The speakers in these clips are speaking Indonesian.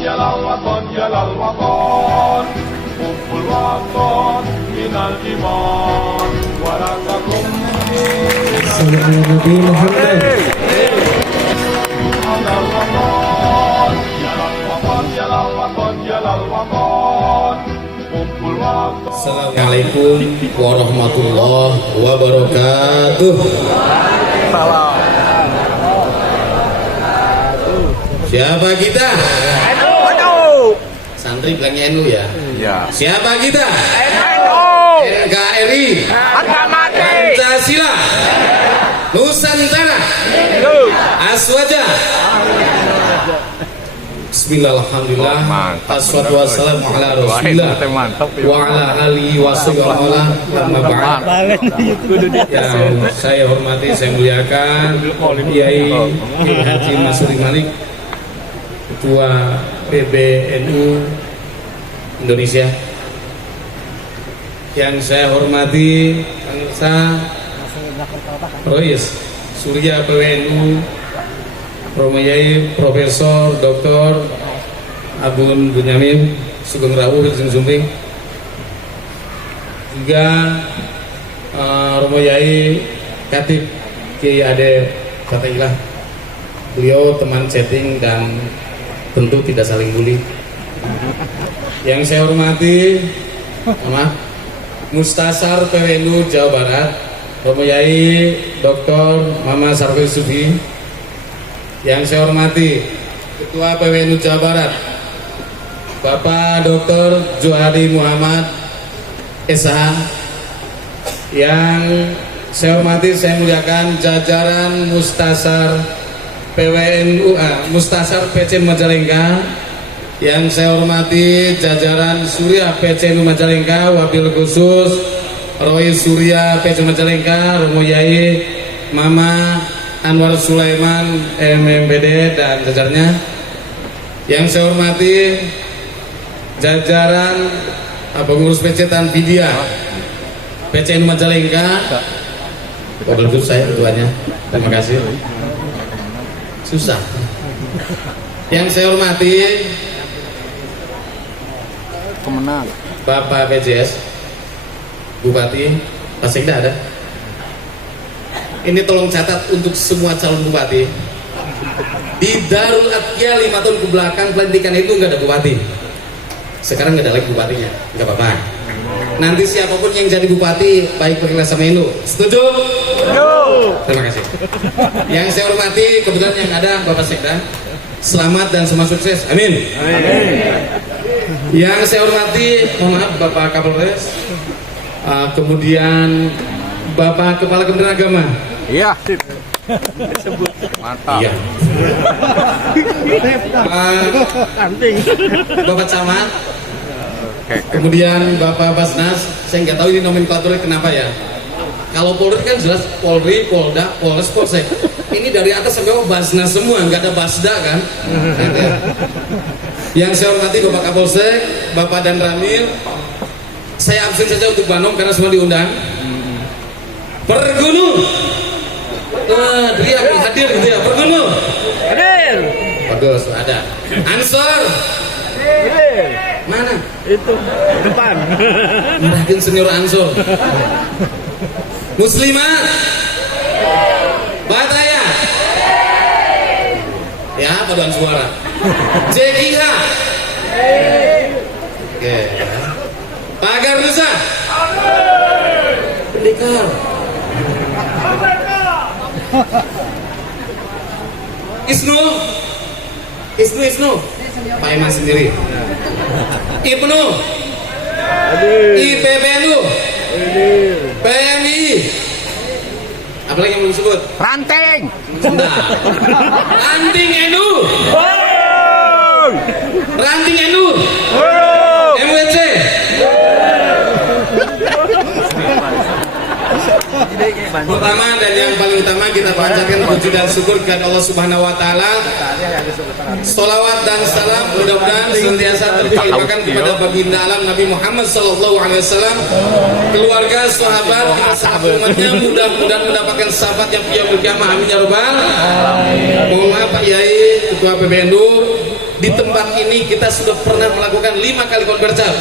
يا للوطن يا للوطن حب الوطن من الإيمان ولا تكن صلى على النبي محمد. على الوطن يا للوطن يا للوطن يا للوطن حب الوطن. Assalamualaikum warahmatullahi wabarakatuh. Siapa kita? Santri bilangnya NU ya? Ya. Siapa kita? NU. NKRI. Harga mati. Pancasila. Nusantara. Aswaja. Bismillah, alhamdulillah. Assalatu wassalamu ala rasulillah wa ala alihi wa sahbihi amma ba'd. Yang saya hormati, saya muliakan Kiai Haji Masuri Malik, Ketua PBNU Indonesia. Yang saya hormati Bangsa Rois Surya PBNU Romo Yai Profesor Dr. Abun Bunyamin Sugeng Rawu Hilsing Sumping, juga Romo Yai Katib Kiai Ade Fatailah. Beliau teman chatting dan tentu tidak saling bully. Yang saya hormati Mustasar PWNU Jawa Barat Romo Yai Dr. Mama Sarfil Sufi. Yang saya hormati Ketua PWNU Jawa Barat Bapak Dr. Juhadi Muhammad SH. Yang saya hormati, saya muliakan jajaran Mustasar PWNU Mustasar PC Majalengka. Yang saya hormati jajaran Surya PCNU Majalengka, wabil khusus Roy Surya PC Majalengka, Romo Yai Mama Anwar Sulaiman MMPD dan jajarnya. Yang saya hormati jajaran pengurus PC dan Vidya PCNU Majalengka, wabil khusus saya ketuanya, terima kasih. Susah. Yang saya hormati Kemenang. Bapak PJS Bupati Pak Sekda ada. Ini tolong catat untuk semua calon bupati. Di Darul Atqiya 5 tahun ke belakang pelantikan itu nggak ada bupati. Sekarang nggak ada lagi bupatinya, nggak apa-apa. Nanti siapapun yang jadi bupati baik perkelas sama Indo. Setuju? Terima kasih. Yang saya hormati kebetulan yang ada Bapak Sekda. Selamat dan semua sukses. Amin. Yang saya hormati, mohon maaf Bapak Kapolres, kemudian Bapak Kepala Kementerian Agama. Iya. Mantap. Iya. Bapak Camat. Kemudian Bapak Basnas. Saya nggak tahu ini nomenklaturnya kenapa ya. Kalau Polri kan jelas Polri, Polda, Polres, Polsek. Ini dari atas sampai bawah Basnas semua, nggak ada Basda kan. Yang saya hormati Bapak Kapolsek, Bapak Dan Ramil. Saya absen saja untuk Banom karena semua diundang. Pergunung. Dia hadir gitu ya, Pergunung. Hadir. Bagus, ada. Ansor. Hadir. Mana? Itu depan. Mungkin senior Ansor. Muslimat. Bataya. Ya, paduan suara. JIH. Oke. Pagar Nusa. Pendekar. Isnu. Pak Iman sendiri. Ibnu. IPBNU. PMI. Apalagi yang belum disebut? Ranting. Ranting NU. Ranting NU. MWC. Pertama dan yang paling utama kita panjatkan puji dan syukur kepada Allah Subhanahu wa taala. Sholawat dan salam mudah-mudahan senantiasa tercurahkan kepada baginda alam Nabi Muhammad sallallahu alaihi wasallam, keluarga, sahabat, umatnya, mudah-mudahan mendapatkan syafaat yang yaumul qiyamah. Amin ya rabbal alamin. Mohon maaf Pak Yai, Ketua PBNU, di tempat ini kita sudah pernah melakukan 5 kali konpercap.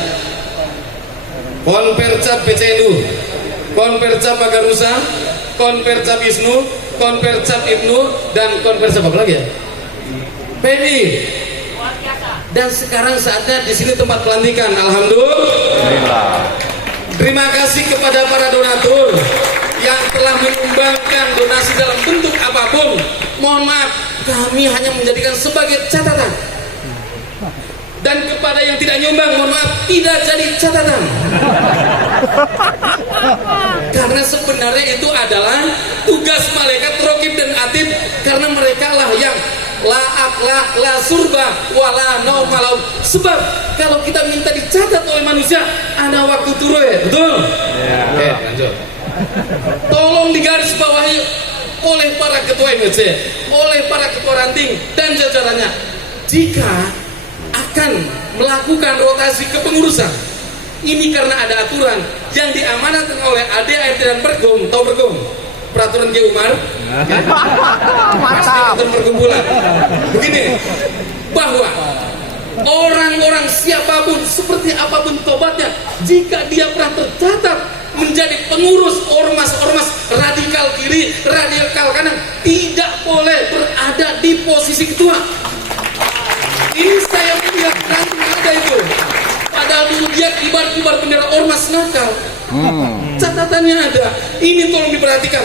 Konpercap PCNU, konpercap Magarusa, konpercap Isnu, konpercap Ibnu, dan konpercap apa lagi ya? PMI. Dan sekarang saatnya di sini tempat pelantikan. Alhamdulillah. Terima kasih kepada para donatur yang telah menyumbangkan donasi dalam bentuk apapun. Mohon maaf, kami hanya menjadikan sebagai catatan. Dan kepada yang tidak nyumbang, mohon maaf, tidak jadi catatan. Karena sebenarnya itu adalah tugas malaikat raqib dan atid, karena mereka lah yang la akla la surba wala naumalau. Sebab kalau kita minta dicatat oleh manusia, ada waktu turun ya, betul? Ya, lanjut. Tolong digaris bawahi oleh para ketua MRC, oleh para ketua ranting dan jajarannya, jika akan melakukan rotasi kepengurusan ini karena ada aturan yang diamanatkan oleh ADART dan Pergum. Tahu Pergum? Peraturan G. Umar. Pasti aturan perkumpulan. Begini, bahwa orang-orang siapapun, seperti apapun tobatnya, jika dia pernah tercatat menjadi pengurus ormas-ormas radikal kiri, radikal kanan, tidak boleh berada di posisi ketua. Ini saya melihat nanti ada itu. Padahal dulu dia kibar-kibar bendera ormas nakal. Catatannya ada. Ini tolong diperhatikan.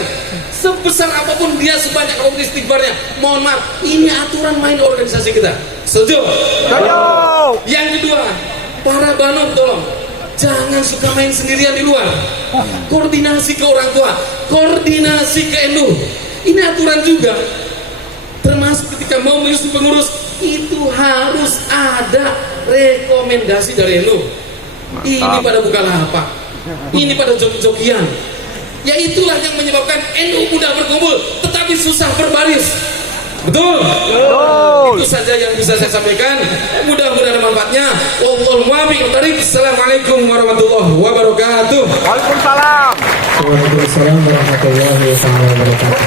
Sebesar apapun dia, sebanyak apapun istighfarnya, mohon maaf, ini aturan main organisasi kita. Setuju? Yang kedua, para banok tolong jangan suka main sendirian di luar. Koordinasi ke orang tua, koordinasi ke NU. Ini aturan juga. Termasuk ketika mau menyusun pengurus, itu harus ada rekomendasi dari NU. Ini pada Bukalapak, ini pada joki-jokian. Ya itulah yang menyebabkan NU mudah berkumpul tetapi susah berbaris. Betul? Itu saja yang bisa saya sampaikan. Mudah-mudahan manfaatnya. Wallahul muwaffiq. Assalamualaikum warahmatullahi wabarakatuh. Waalaikumsalam. Waalaikumsalam warahmatullahi wabarakatuh.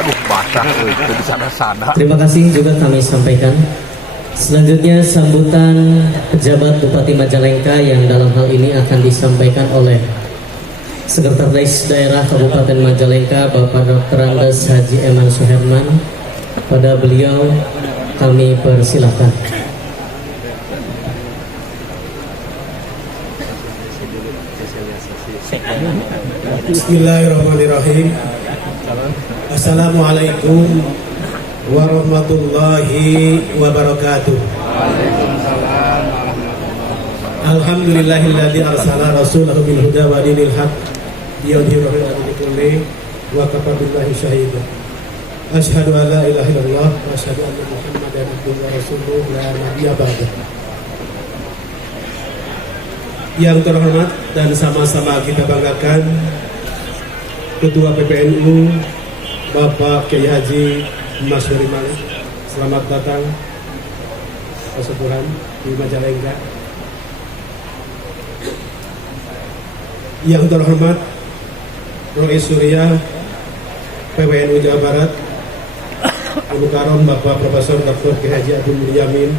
Aduh, basah itu di sana-sana. Terima kasih juga kami sampaikan. Selanjutnya sambutan pejabat Bupati Majalengka yang dalam hal ini akan disampaikan oleh Sekretaris Daerah Kabupaten Majalengka Bapak Dr. Andes Haji Eman Suherman. Pada beliau kami persilahkan. Bismillahirrahmanirrahim. Assalamualaikum warahmatullahi wabarakatuh. Alhamdulillahilladzi arsala rasulahu bil huda wa dinil haq liyudhhirahu 'ala dini kulli wa kafa billahi shahida. Asyhadu an la ilaha illallah wa asyhadu anna Muhammadan abduhu wa rasuluhu la nabiyya ba'dahu. Yang terhormat dan sama-sama kita banggakan Ketua PPNU Bapak Kiai Haji Mas Heriman, selamat datang Pesepuhan di Majalengka. Yang terhormat Rois Surya PWNU Jawa Barat, Abu Karom Bapak Profesor Dr. Kiai Haji Abdul Yamin.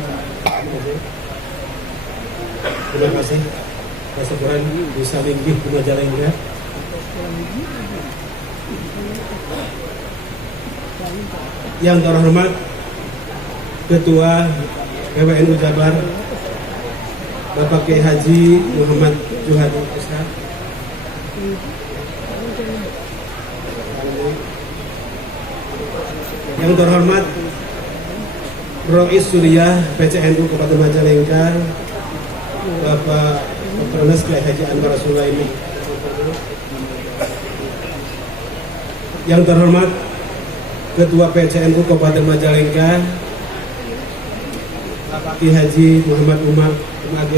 Terima kasih Pesepuhan bisa linggih di Majalengka. Yang terhormat Ketua PWNU Jabar Bapak Kiai Haji Muhammad Juhadi Ustaz. Yang terhormat Rois Surya PCNU Kabupaten Majalengka Bapak Dr. Kiai Haji Anwar Sulaimi. Yang terhormat Ketua PCNU Kabupaten Majalengka Bapak Kiai Haji Muhammad Umar MAG,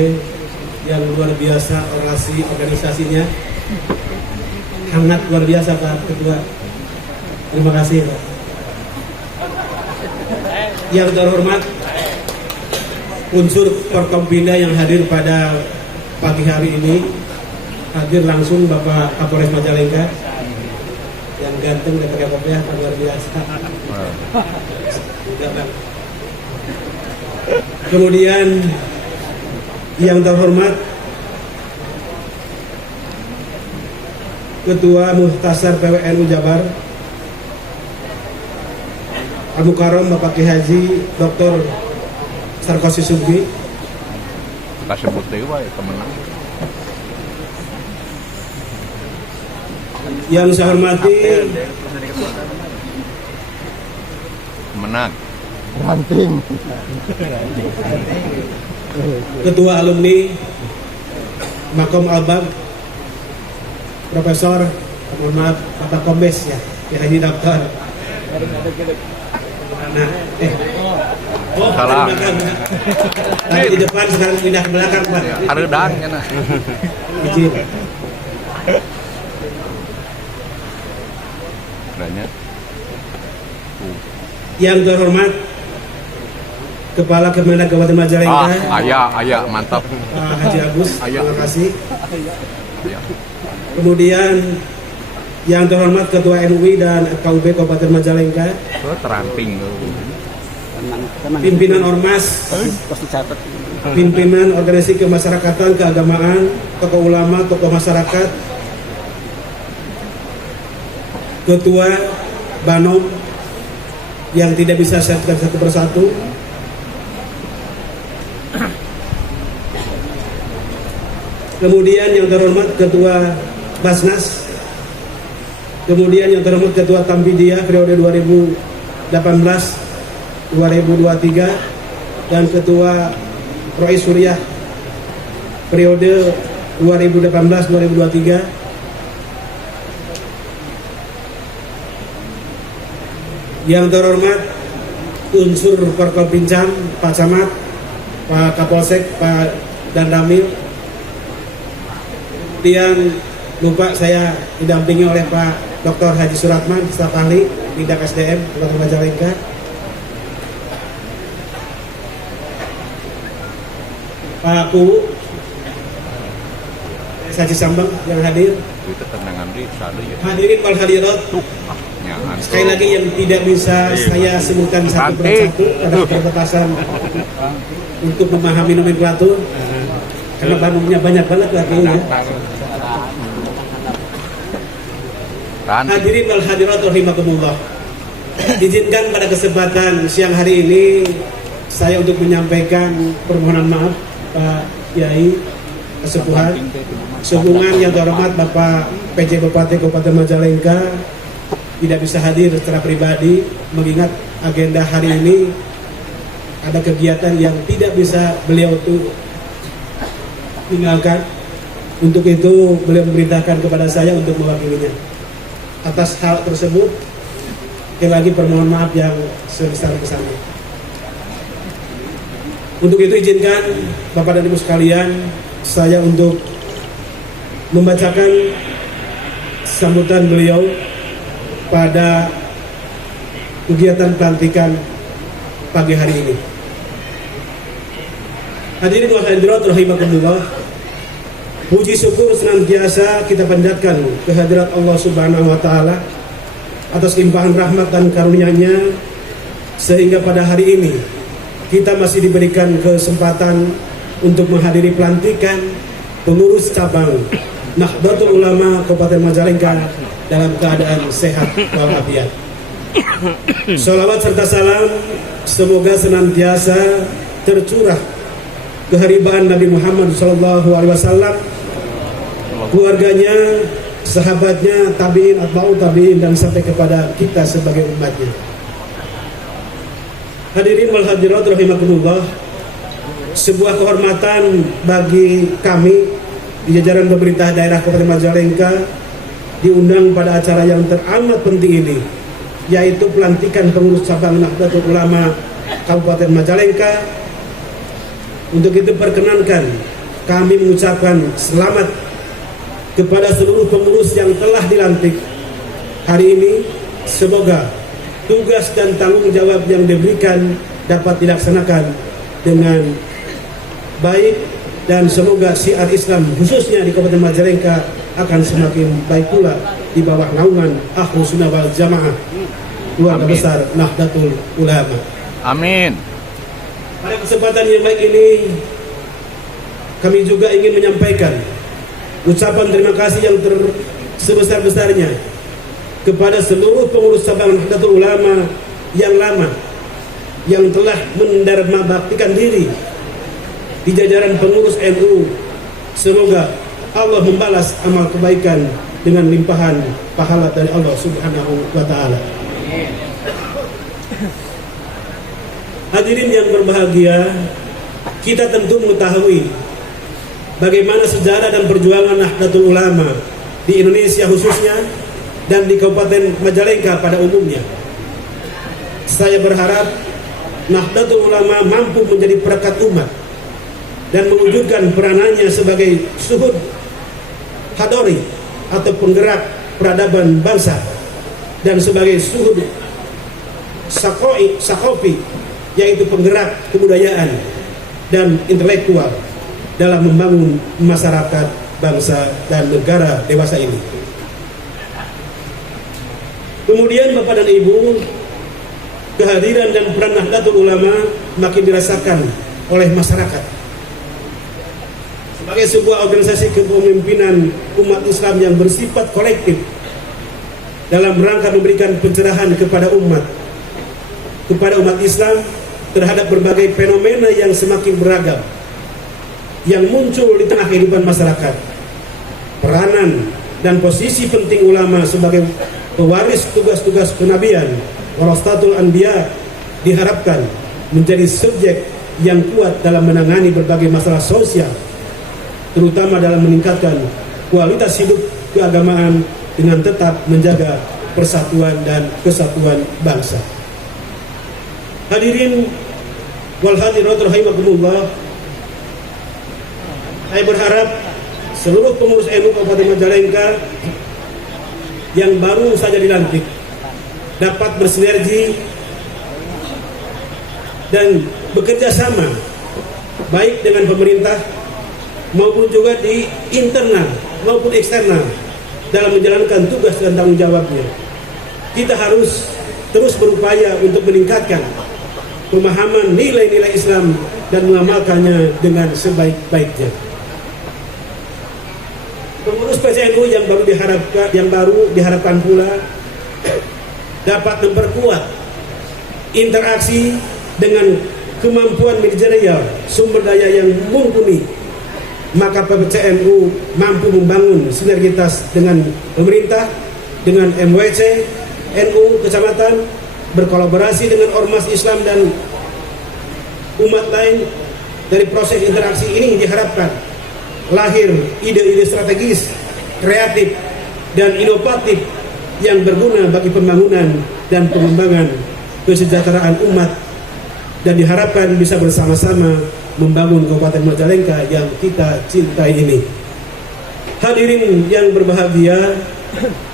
yang luar biasa orasi organisasinya, hangat luar biasa Pak Ketua. Terima kasih Pak. Yang terhormat unsur Forkompinda yang hadir pada pagi hari ini, hadir langsung Bapak Kapolres Majalengka yang ganteng dan pakai kopiah, luar biasa. Enggak Bang. Kemudian yang terhormat Ketua Muhtasar PWNU Jabar Al-Mukarram Bapak Kiai Haji Dr. Sarkosi Subgi, Kita sebut dewa ya temenang. yang saya hormati Menang. Ketua Alumni Makom Albab Profesor, mohon maaf, Bapak Kombes ya, Kiai Haji Dr. Nah, Salah. Tadi di depan, sekarang pindah ke belakang, Pak. Hareudang cenah. Izin. Adanya. Yang terhormat Kepala Kemenag Kabupaten Majalengka, Aya mantap. Pak Haji Agus, Aya. terima kasih. Aya. Kemudian yang terhormat Ketua MUI dan FKUB Kabupaten Majalengka, Teramping. pimpinan Ormas, pimpinan organisasi kemasyarakatan, keagamaan, tokoh ulama, tokoh masyarakat, ketua Banom yang tidak bisa saya sebutkan satu persatu, kemudian yang terhormat Ketua Basnas, kemudian yang terhormat Ketua Tampidia periode 2018-2023 dan Ketua Rois Suriah periode 2018-2023, yang terhormat unsur Forkopincam, Pak Camat, Pak Kapolsek, Pak Dandamil, kemudian lupa saya didampingi oleh Pak Dr. Haji Suratman, staf ahli Bidang SDM Kabupaten Majalengka, Pak Kuwu, Haji Sambang yang hadir, Itu tenangan di sada ya. hadirin wal hadirat. Sekali lagi yang tidak bisa saya sebutkan satu persatu karena keterbatasan untuk memahami nomenklatur karena Bandungnya banyak banget artinya. Hadirin wal hadirat rahimakumullah. Izinkan pada kesempatan siang hari ini saya untuk menyampaikan permohonan maaf Pak Kiai Kesepuhan sehubungan yang terhormat Bapak PJ Bupati Kabupaten Majalengka tidak bisa hadir secara pribadi mengingat agenda hari ini ada kegiatan yang tidak bisa beliau tuh tinggalkan. Untuk itu beliau memerintahkan kepada saya untuk mewakilinya. Atas hal tersebut sekali lagi permohon maaf yang sebesar-besarnya. Untuk itu izinkan Bapak dan Ibu sekalian saya untuk membacakan sambutan beliau pada kegiatan pelantikan pagi hari ini. Hadirin wa hadirat rahimakumullah. Puji syukur senantiasa kita panjatkan kehadirat Allah Subhanahu wa taala atas limpahan rahmat dan karunia-Nya sehingga pada hari ini kita masih diberikan kesempatan untuk menghadiri pelantikan pengurus cabang Nahdlatul Ulama Kabupaten Majalengka dalam keadaan sehat walafiat. Sholawat serta salam semoga senantiasa tercurah keharibaan Nabi Muhammad SAW, keluarganya, sahabatnya, tabiin, atba'u tabiin, dan sampai kepada kita sebagai umatnya. Hadirin wal hadirat rahimakumullah, sebuah kehormatan bagi kami di jajaran pemerintah daerah Kabupaten Majalengka diundang pada acara yang teramat penting ini, yaitu pelantikan pengurus cabang Nahdlatul Ulama Kabupaten Majalengka. Untuk itu perkenankan kami mengucapkan selamat kepada seluruh pengurus yang telah dilantik hari ini. Semoga tugas dan tanggung jawab yang diberikan dapat dilaksanakan dengan baik dan semoga syiar Islam khususnya di Kabupaten Majalengka akan semakin baik pula di bawah naungan Ahlus Sunnah wal Jamaah keluarga besar Nahdlatul Ulama. Amin. Pada kesempatan yang baik ini kami juga ingin menyampaikan ucapan terima kasih yang sebesar-besarnya kepada seluruh pengurus cabang Nahdlatul Ulama yang lama yang telah mendarma baktikan diri di jajaran pengurus NU. Semoga Allah membalas amal kebaikan dengan limpahan pahala dari Allah Subhanahu wa taala. Hadirin yang berbahagia, kita tentu mengetahui bagaimana sejarah dan perjuangan Nahdlatul Ulama di Indonesia khususnya dan di Kabupaten Majalengka pada umumnya. Saya berharap Nahdlatul Ulama mampu menjadi perekat umat dan mewujudkan peranannya sebagai suhud hadori atau penggerak peradaban bangsa dan sebagai suhud sakofi, yaitu penggerak kebudayaan dan intelektual dalam membangun masyarakat, bangsa, dan negara dewasa ini. Kemudian Bapak dan Ibu, kehadiran dan peran Nahdlatul Ulama makin dirasakan oleh masyarakat sebagai sebuah organisasi kepemimpinan umat Islam yang bersifat kolektif dalam rangka memberikan pencerahan kepada umat Islam terhadap berbagai fenomena yang semakin beragam yang muncul di tengah kehidupan masyarakat. Peranan dan posisi penting ulama sebagai pewaris tugas-tugas kenabian, warasatul anbiya, diharapkan menjadi subjek yang kuat dalam menangani berbagai masalah sosial, terutama dalam meningkatkan kualitas hidup keagamaan dengan tetap menjaga persatuan dan kesatuan bangsa. Hadirin wal hadirat rahimakumullah, saya berharap seluruh pengurus NU Kabupaten Majalengka yang baru saja dilantik dapat bersinergi dan bekerja sama baik dengan pemerintah maupun juga di internal maupun eksternal dalam menjalankan tugas dan tanggung jawabnya. Kita harus terus berupaya untuk meningkatkan pemahaman nilai-nilai Islam dan mengamalkannya dengan sebaik-baiknya. Pengurus PCNU yang baru diharapkan pula dapat memperkuat interaksi dengan kemampuan manajerial sumber daya yang mumpuni, maka PCNU mampu membangun sinergitas dengan pemerintah, dengan MWC, NU kecamatan, berkolaborasi dengan ormas Islam dan umat lain. Dari proses interaksi ini diharapkan lahir ide-ide strategis, kreatif, dan inovatif yang berguna bagi pembangunan dan pengembangan kesejahteraan umat, dan diharapkan bisa bersama-sama membangun Kabupaten Majalengka yang kita cintai ini. Hadirin yang berbahagia,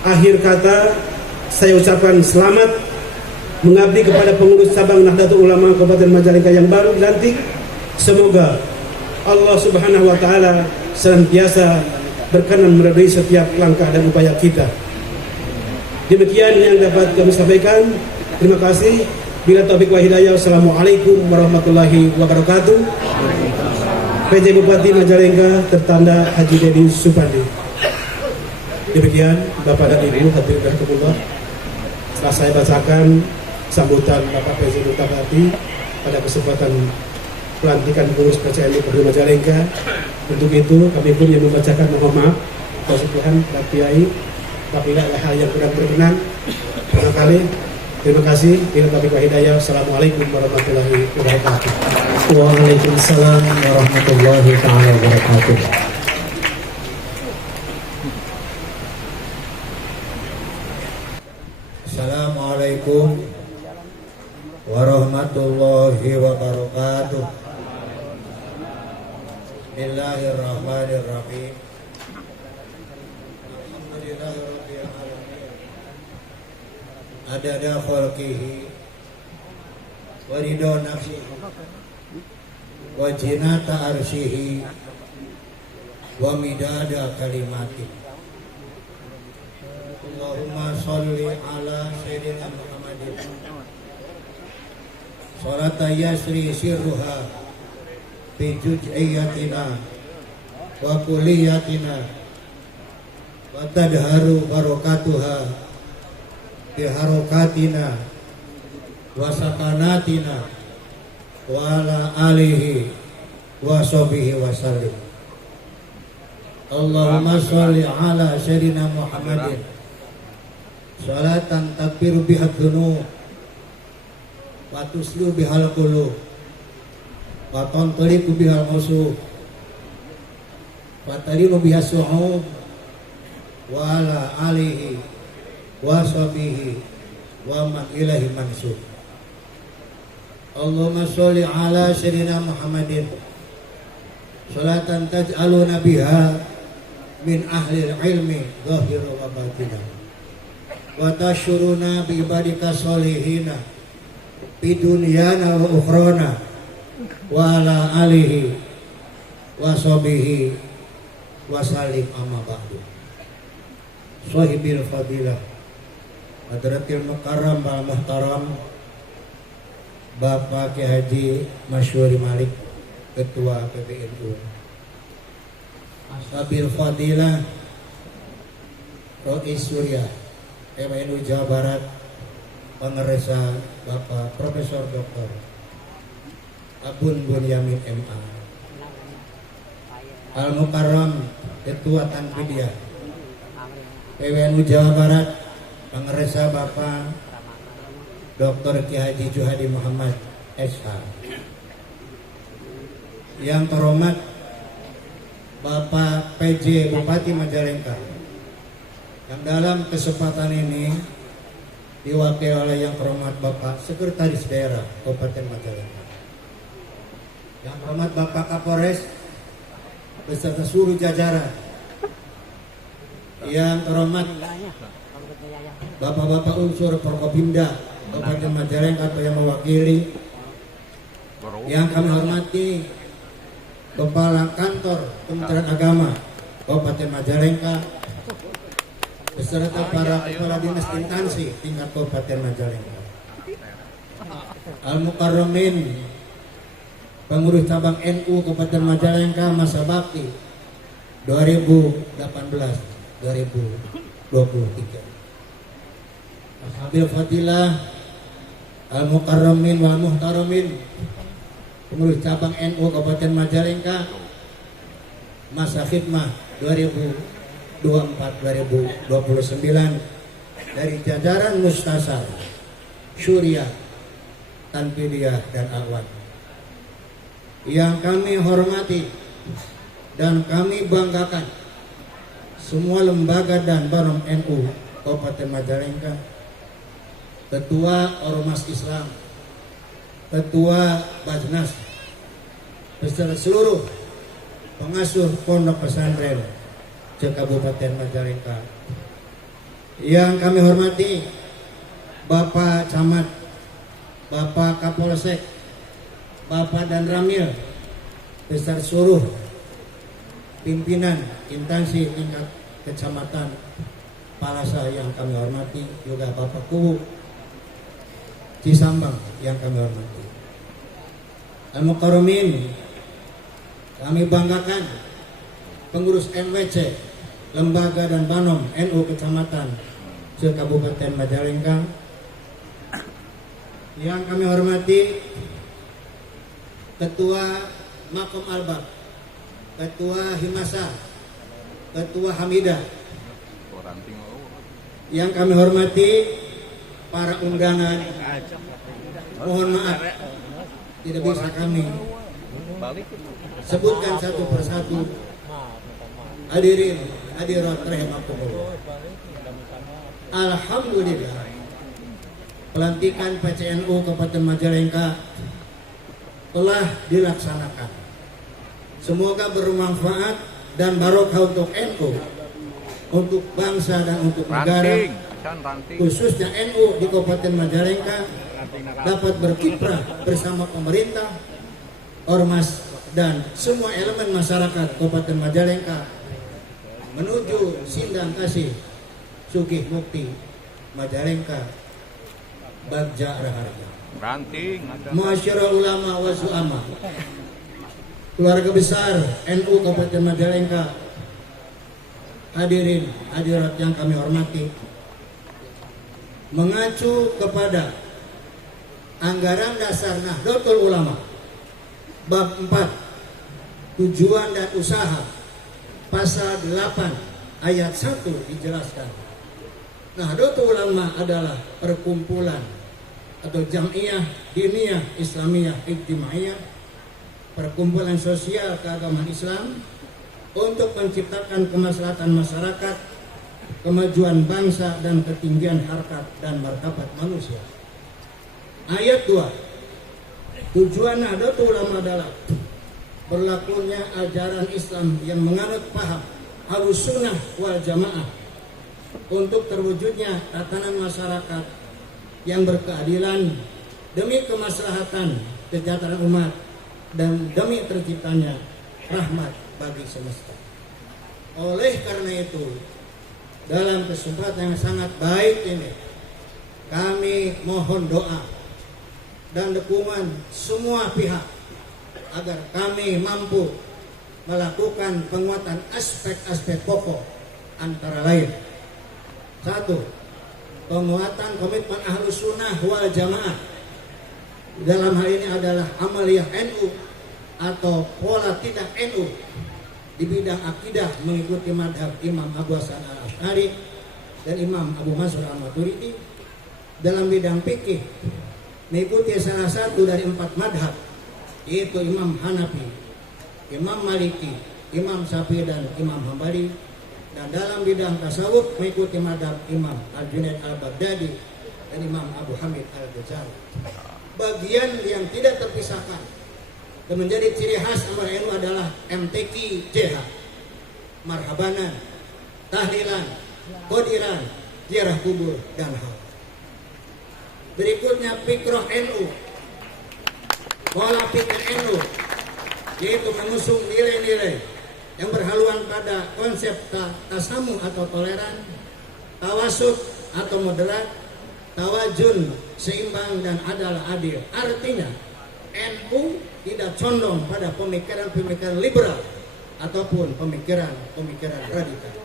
akhir kata saya ucapkan selamat mengabdi kepada pengurus cabang Nahdlatul Ulama Kabupaten Majalengka yang baru dilantik. Semoga Allah Subhanahu wa taala senantiasa berkenan meridai setiap langkah dan upaya kita. Demikian yang dapat kami sampaikan. Terima kasih. Bila taufik wa hidayah. Wassalamualaikum warahmatullahi wabarakatuh. PJ Bupati Majalengka tertanda Haji Dedi Supandi. Demikian Bapak dan Ibu hadirin rahimakumullah. Setelah saya bacakan sambutan Bapak PJ Bupati pada kesempatan pelantikan pengurus PCNU Kabupaten Majalengka, untuk itu kami pun yang membacakan mohon maaf kepada Tuhan dan Kiai apabila ada hal yang kurang berkenan. Barangkali terima kasih. Bila taufik wa hidayah. Assalamualaikum warahmatullahi wabarakatuh. Waalaikumsalam warahmatullahi taala wabarakatuh. Assalamualaikum warahmatullahi wabarakatuh. Bismillahirrahmanirrahim. Alhamdulillahirabbil alamin. Adada khalqihi wa ridha nafsihi wa zinata arsyihi wa midada kalimatihi. Allahumma sholli ala sayyidina Muhammadin salata yasri sirruha fi juz'iyatina wa kulliyatina wa tadharu barakatuha fi harakatina wa sakanatina wa ala alihi wa sahbihi wa sallim. Allahumma sholli ala sayyidina Muhammadin salatan takbiru biha dzunub wa tuslu bihal qulub wa tanṭaliqu bihal usub wa talimu biha su'ub wa ala alihi wa sahbihi wa man ilahi mansub. Allahumma sholli ala sayyidina Muhammadin salatan taj'aluna biha min ahli ilmi zahira wa batina wa tashuruna bi ibadika solihina fi dunyana wa ukhrana wa ala alihi wa sahbihi wa salim amma ba'du. Sahibil fadilah Hadratil Mukarram wal Muhtaram Bapak Ki Haji Masyuri Malik, Ketua PBNU. Sabil fadilah Rois Surya PBNU Jawa Barat, Pengeresa Bapak Profesor Dr. Abun Bunyamin MA. Al Mukarram Ketua Tanfidiyah PBNU Jawa Barat, Pengeresa Bapak Dr. Ki Haji Juhadi Muhammad SH. Yang terhormat Bapak PJ Bupati Majalengka, yang dalam kesempatan ini diwakili oleh yang terhormat Bapak Sekretaris Daerah Kabupaten Majalengka, yang terhormat Bapak Kapolres beserta seluruh jajaran, yang terhormat Bapak-bapak unsur Forkopimda Kabupaten Majalengka atau yang mewakili, yang kami hormati Kepala Kantor Kementerian Agama Kabupaten Majalengka beserta para kepala dinas instansi tingkat Kabupaten Majalengka, Al Mukarramin pengurus cabang NU Kabupaten Majalengka masa bakti 2018-2023, Ashabil Fadilah Al Mukarramin wal Muhtaramin pengurus cabang NU Kabupaten Majalengka masa khidmah 2024-2029 dari jajaran Mustasar, Syuriah, Tanfidiyah dan Awan, yang kami hormati dan kami banggakan semua lembaga dan barom NU Kabupaten Majalengka, Ketua Ormas Islam, Ketua Bajnas, beserta seluruh pengasuh pondok pesantren Kabupaten Majalengka, yang kami hormati Bapak Camat, Bapak Kapolsek, Bapak dan Ramil, beserta seluruh pimpinan instansi tingkat kecamatan Palasa yang kami hormati, juga Bapak Kubu Cisambang yang kami hormati. Al Mukarramin, kami banggakan pengurus NWC, lembaga dan banom NU Kecamatan Kabupaten Majalengka, yang kami hormati Ketua Makom Albab, Ketua Himasa, Ketua Hamidah, yang kami hormati para undangan. Mohon maaf tidak bisa kami sebutkan satu persatu. Hadirin hadirat rahimakumullah. Alhamdulillah, pelantikan PCNU Kabupaten Majalengka telah dilaksanakan. Semoga bermanfaat dan barokah untuk NU, untuk bangsa dan untuk negara, khususnya NU di Kabupaten Majalengka dapat berkiprah bersama pemerintah, ormas dan semua elemen masyarakat Kabupaten Majalengka menuju Sindang Kasih Sugih Mukti Majalengka Bagja Raharja. Ranting ada. Masyarakat ulama wa zu'ama, keluarga besar NU Kabupaten Majalengka, hadirin hadirat yang kami hormati, mengacu kepada anggaran dasar Nahdlatul Ulama bab 4 tujuan dan usaha pasal 8 ayat 1 dijelaskan, Nahdlatul Ulama adalah perkumpulan atau jam'iyah diniyah islamiyah ijtimaiyah, perkumpulan sosial keagamaan Islam untuk menciptakan kemaslahatan masyarakat, kemajuan bangsa dan ketinggian harkat dan martabat manusia. Ayat 2, tujuan Nahdlatul Ulama adalah berlakunya ajaran Islam yang menganut paham Ahlussunnah wal Jamaah untuk terwujudnya tatanan masyarakat yang berkeadilan demi kemaslahatan kesejahteraan umat dan demi terciptanya rahmat bagi semesta. Oleh karena itu, dalam kesempatan yang sangat baik ini, kami mohon doa dan dukungan semua pihak agar kami mampu melakukan penguatan aspek-aspek pokok, antara lain: 1. Penguatan komitmen Ahlussunnah wal Jamaah. Dalam hal ini adalah amaliyah NU atau pola tindak NU di bidang akidah mengikuti madhab Imam Abu Hasan al-Asy'ari dan Imam Abu Mansur al-Maturidi. Dalam bidang fikih mengikuti salah satu dari 4 madhab, yaitu Imam Hanafi, Imam Maliki, Imam Syafi'i dan Imam Hambali. Dan dalam bidang tasawuf mengikuti madhab Imam Al-Junaid al-Baghdadi dan Imam Abu Hamid al-Ghazali. Bagian yang tidak terpisahkan dan menjadi ciri khas amal NU adalah MTQ JH, marhabanan, tahlilan, qodiran, ziarah kubur dan hal. Berikutnya fikroh NU, pola pikir NU, yaitu mengusung nilai-nilai yang berhaluan pada konsep tasamuh atau toleran, tawasud atau moderat, tawajun seimbang dan adalah adil. Artinya NU tidak condong pada pemikiran-pemikiran liberal ataupun pemikiran radikal.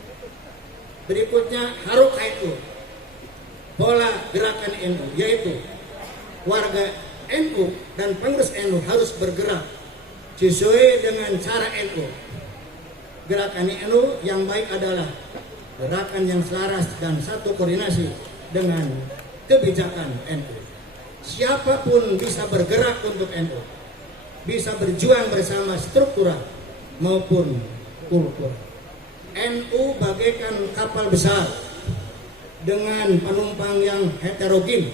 Berikutnya haruk NU, pola gerakan NU, yaitu warga NU dan pengurus NU harus bergerak sesuai dengan cara NU. Gerakan NU yang baik adalah gerakan yang selaras dan satu koordinasi dengan kebijakan NU. Siapapun bisa bergerak untuk NU, bisa berjuang bersama struktural maupun kultur. NU bagaikan kapal besar dengan penumpang yang heterogen,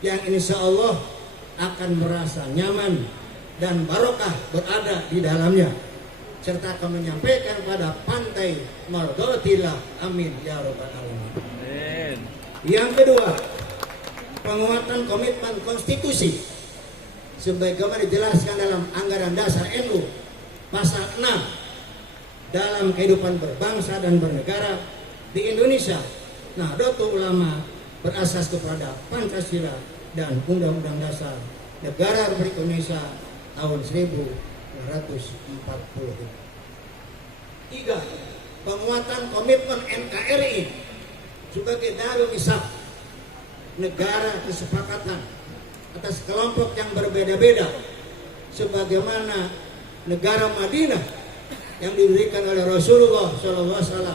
yang insya Allah akan merasa nyaman dan barokah berada di dalamnya, serta akan menyampaikan pada pantai mardotillah, amin ya rabbal alamin. Yang kedua, penguatan komitmen konstitusi sebagaimana dijelaskan dalam anggaran dasar NU pasal 6. Dalam kehidupan berbangsa dan bernegara di Indonesia, Nahdlatul Ulama berasas kepada Pancasila dan Undang-Undang Dasar Negara Republik Indonesia tahun 1945. 3. Penguatan komitmen NKRI sebagai Darul Islam, negara kesepakatan atas kelompok yang berbeda-beda, sebagaimana negara Madinah yang didirikan oleh Rasulullah SAW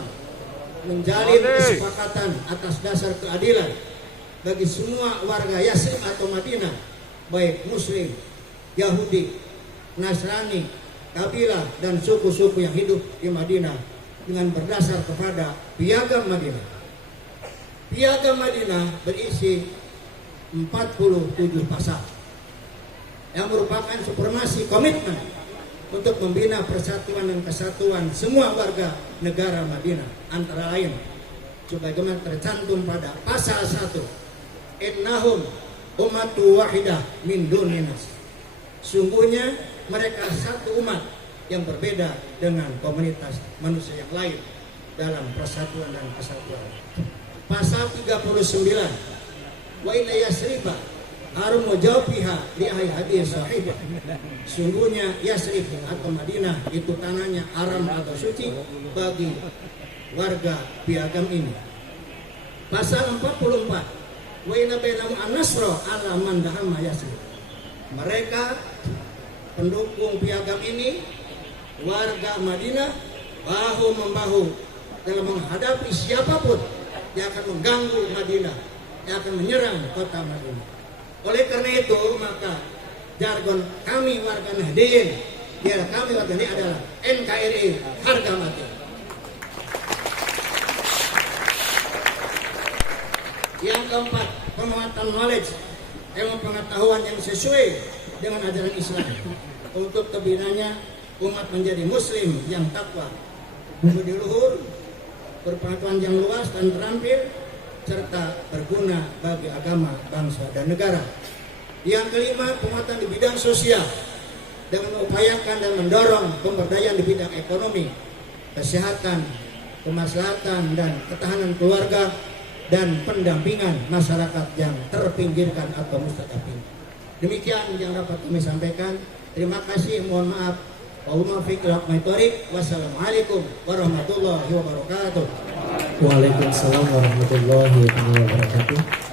menjalin kesepakatan atas dasar keadilan bagi semua warga Yasrib atau Madinah, baik Muslim, Yahudi, Nasrani, kabilah dan suku-suku yang hidup di Madinah dengan berdasar kepada Piagam Madinah. Piagam Madinah berisi 47 pasal yang merupakan supremasi komitmen untuk membina persatuan dan kesatuan semua warga negara Madinah, antara lain sebagaimana tercantum pada pasal 1, innahum ummatu wahidah min duninas, sungguhnya mereka satu umat yang berbeda dengan komunitas manusia yang lain dalam persatuan dan kesatuan. Pasal 39, wa inna yasriba Harum mujawiha li ahli hadis sahih. Sungguhnya Yasrib atau Madinah itu tanahnya haram atau suci bagi warga piagam ini. Pasal 44. Wa inna bainahum an-nasra ala man dahama Yasrib. Mereka pendukung piagam ini, warga Madinah, bahu membahu dalam menghadapi siapapun yang akan mengganggu Madinah, yang akan menyerang kota Madinah. Oleh karena itu, maka jargon kami warga Nahdien, biar kami warga ini adalah NKRI harga mati. Yang keempat, penguatan knowledge, ilmu pengetahuan yang sesuai dengan ajaran Islam untuk terbinanya umat menjadi muslim yang takwa, budi luhur, berpengetahuan yang luas dan terampil, serta berguna bagi agama, bangsa, dan negara. Yang kelima, penguatan di bidang sosial dengan mengupayakan dan mendorong pemberdayaan di bidang ekonomi, kesehatan, kemaslahatan, dan ketahanan keluarga, dan pendampingan masyarakat yang terpinggirkan atau mustadafin. Demikian yang dapat kami sampaikan. Terima kasih, mohon maaf. Wassalamualaikum warahmatullahi wabarakatuh. Waalaikumsalam warahmatullahi wabarakatuh.